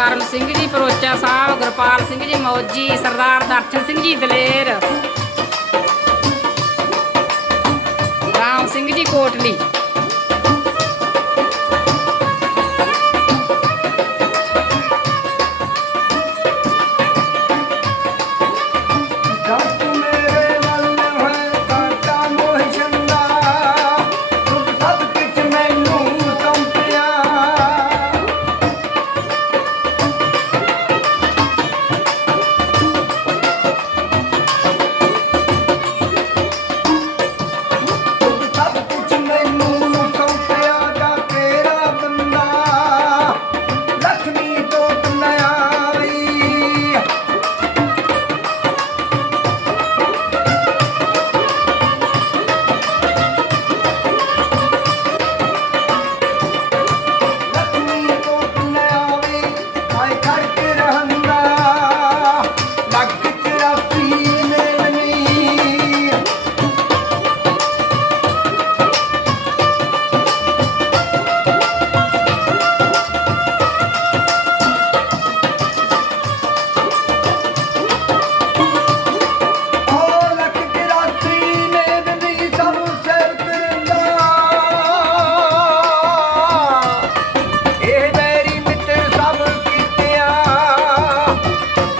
Karam Singh ji, ਪਰੋਚਾ Sahib, Gurpal Singh ji, ਮੌਜੀ, Sardar Darshan Singh ji, Daler. Ram Singh ji, Kotli. I got it. Tchau!